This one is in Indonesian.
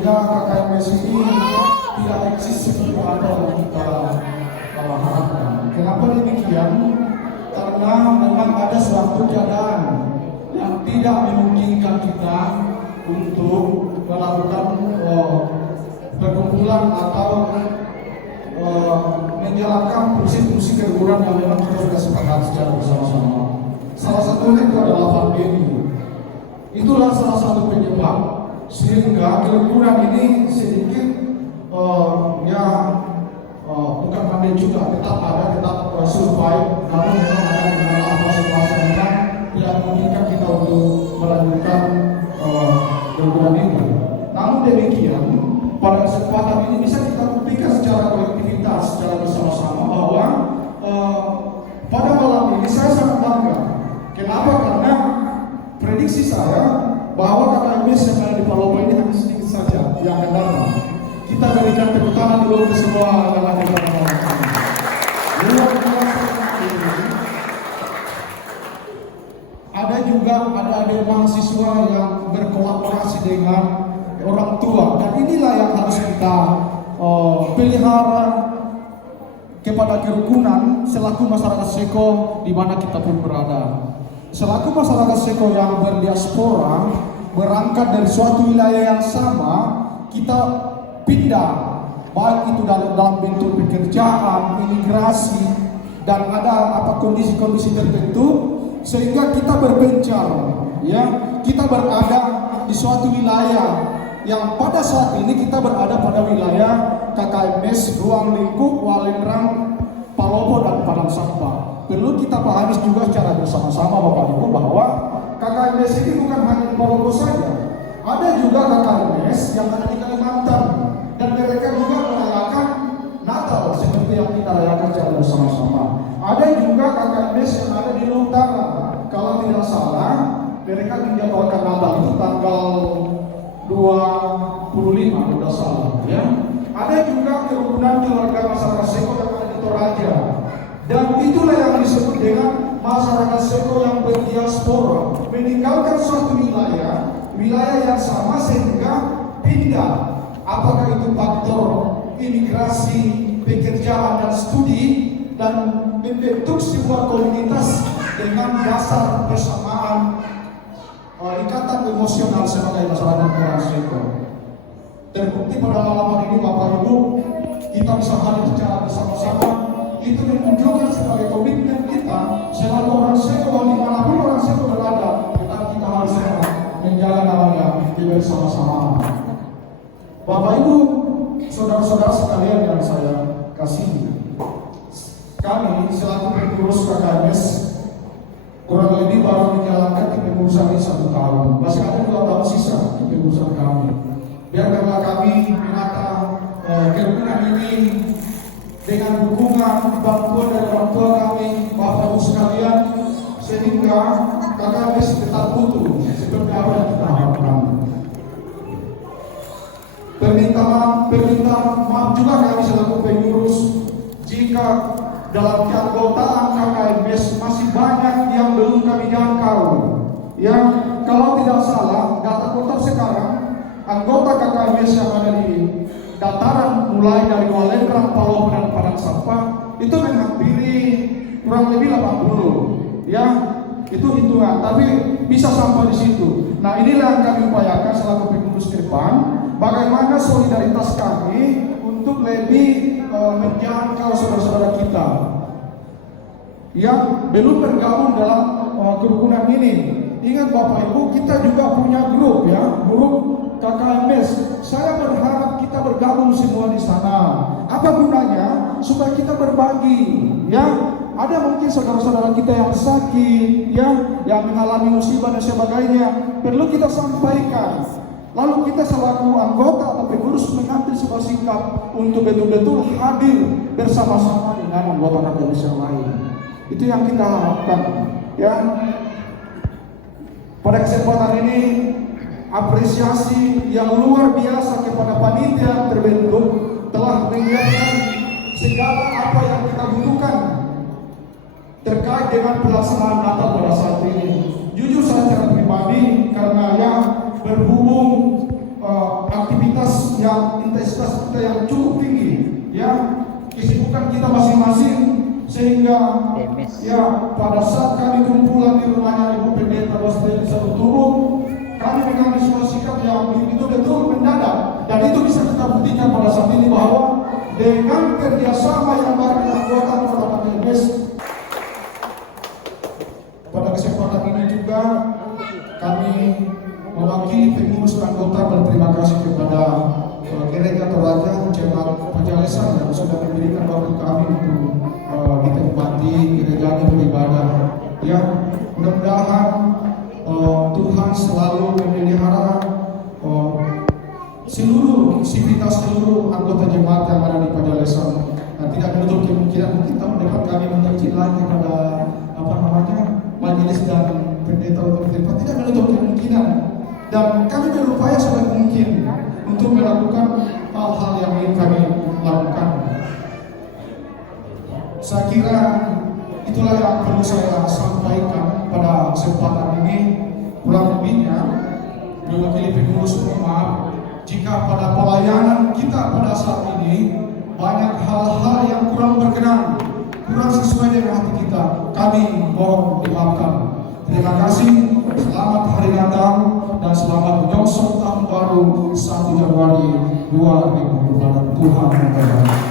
sehingga KKMS ini tidak eksis seperti apa yang kita harapkan. Kenapa demikian? Karena memang ada suatu keadaan yang tidak memungkinkan kita untuk melakukan perkumpulan atau menjalankan fungsi-fungsi keguguran yang memang kita sudah sepakat secara bersama-sama. Salah satunya itu adalah pandemi. Itulah salah satu penyebab sehingga keguguran ini sedikit bukan pandemi juga, tetap survive, namun memang ada beberapa situasi yang tidak memungkinkan kita untuk melanjutkan keguguran itu. Namun demikian, pada kesempatan ini bisa kita buktikan secara kolektivitas, secara bersama-sama bahwa pada malam ini saya sangat bangga. Kenapa? Karena prediksi saya bahwa KKMS yang ada di Palopo ini hanya sedikit saja yang akan datang. Kita berikan tepuk tangan dulu ke semua yang ada di Palopo. Luar biasa ini. Ada juga adik-adik mahasiswa yang berkolaborasi dengan orang tua, dan inilah yang harus kita pelihara kepada kerukunan selaku masyarakat Seko di mana kita pun berada. Selaku masyarakat Seko yang berdiaspora, berangkat dari suatu wilayah yang sama, kita pindah, baik itu dalam bentuk pekerjaan, imigrasi, dan ada kondisi-kondisi tertentu, sehingga kita berbencar, ya, kita berada di suatu wilayah yang pada saat ini kita berada pada wilayah KKMS Ruang Lingkup Walendrang, Palopo, dan Padang Sampah. Perlu kita pahami juga secara bersama-sama Bapak Ibu bahwa KKMS ini bukan hanya di Palopo saja. Ada juga KKMS yang ada di Kalimantan, dan mereka juga merayakan Natal seperti yang kita rayakan secara bersama-sama. Ada juga KKMS yang ada di Utara. Kalau tidak salah, mereka menjadwalkan Natal itu tanggal 25 tidak salah, ya. Ada juga kerukunan keluarga masyarakat Seko yang ada di Toraja, dan itulah yang disebut dengan masyarakat Seko yang berdiaspora, meninggalkan suatu wilayah yang sama sehingga pindah, apakah itu faktor imigrasi, pekerjaan, dan studi, dan membentuk sebuah komunitas dengan dasar persamaan ikatan emosional sebagai masyarakat orang Seko. Terbukti pada malam ini Bapak Ibu, kita bisa hadir secara bersama-sama. Itu menunjukkan sebagai komitmen kita selalu orang Seko, dimanapun orang Seko berada, kita harus menjaga namanya bersama-sama. Bapak Ibu, saudara-saudara sekalian yang saya kasihi, kami selaku pengurus KKMS kurang lebih baru menjalankan kepengurusan ini 1 tahun. Masih ada 2 tahun sisa kepengurusan kami. Biarkanlah kami menata kerukunan ini dengan dukungan bantuan dari orang tua kami, Bapak Ibu sekalian, sehingga KKMS tetap utuh seperti apa yang kita harapkan. Perminta maaf juga kami selaku pengurus jika dalam keanggotaan KKMS masih banyak yang belum kami jangkau. Ya, kalau tidak salah, data kotor sekarang anggota KKMS yang ada di dataran mulai dari Walendrang, Palopo, dan Padang Sampah itu menghampiri kurang lebih 80. Ya, itu hitungan, tapi bisa sampai di situ. Nah, inilah yang kami upayakan selaku pengurus ke depan, bagaimana solidaritas kami untuk lebih menjangkau saudara-saudara kita yang belum bergabung dalam kerukunan ini. Ingat Bapak Ibu, kita juga punya grup, ya, grup KKMS. Saya berharap kita bergabung semua di sana. Apa gunanya? Supaya kita berbagi, ya. Ada mungkin saudara-saudara kita yang sakit, ya, yang mengalami musibah dan sebagainya, perlu kita sampaikan. Lalu kita selaku anggota atau pengurus mengambil sebuah sikap untuk betul-betul hadir bersama-sama dengan anggota KKMS yang lain. Itu yang kita harapkan, ya. Pada kesempatan ini, apresiasi yang luar biasa kepada panitia yang terbentuk telah menyiapkan segala apa yang kita butuhkan terkait dengan pelaksanaan Natal pada saat ini. Jujur saya secara pribadi, karena yang berhubung aktivitas yang intensitas kita yang cukup tinggi, ya, kesibukan kita masing-masing, sehingga ya pada saat kami kumpulan di rumahnya Ibu Pendeta Basteli satu turun, kami mengambil suatu sikap yang begitu betul mendadak, dan itu bisa kita buktikan pada saat ini bahwa dengan kerjasama yang baru anggota Kota PMS. Pada kesempatan ini juga kami mewakili pengurus anggota berterima kasih kepada Gereja Toraja Jemaat Pajalesan yang sudah memberikan waktu kami untuk ditempati gerejanya beribadah. Ya, mudah-mudahan Tuhan selalu memelihara seluruh anggota jemaat yang ada di Pajalesan, dan tidak menutup kemungkinan mungkin tahun depan kami menerjun lagi pada majelis dan pendeta untuk bertempat, tidak menutup kemungkinan, dan kami berupaya sebaik mungkin untuk melakukan hal-hal yang ingin kami lakukan. Saya kira itulah yang perlu saya sampaikan pada kesempatan ini. Kurang lebihnya mewakili pengurus, maaf jika pada pelayanan kita pada saat ini banyak hal-hal yang kurang berkenan, kurang sesuai dengan hati kita, kami mohon dimaafkan. Terima kasih, selamat hari Natal dan selamat menyongsong tahun baru 1 Januari 2024. Tuhan memberkati.